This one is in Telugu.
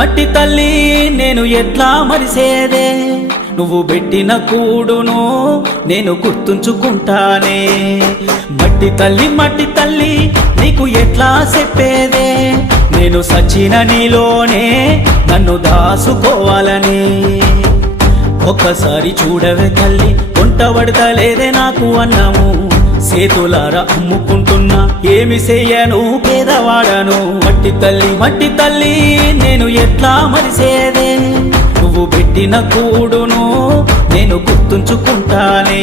మట్టి తల్లి నేను ఎట్లా మరిసేదే, నువ్వు పెట్టిన కూడును నేను గుర్తుంచుకుంటానే. మట్టి తల్లి నీకు ఎట్లా చెప్పేదే, నేను సచిన నీలోనే నన్ను దాసుకోవాలని. ఒక్కసారి చూడవే తల్లి, వంట పడతలేదే నాకు అన్నము, సేతులారా అమ్ముకుంటున్నా ఏమి చెయ్యను పేదవాడను. మట్టి తల్లి నేను ఎట్లా మరిసేదే, నువ్వు పెట్టిన కూడును నేను గుర్తుంచుకుంటానే.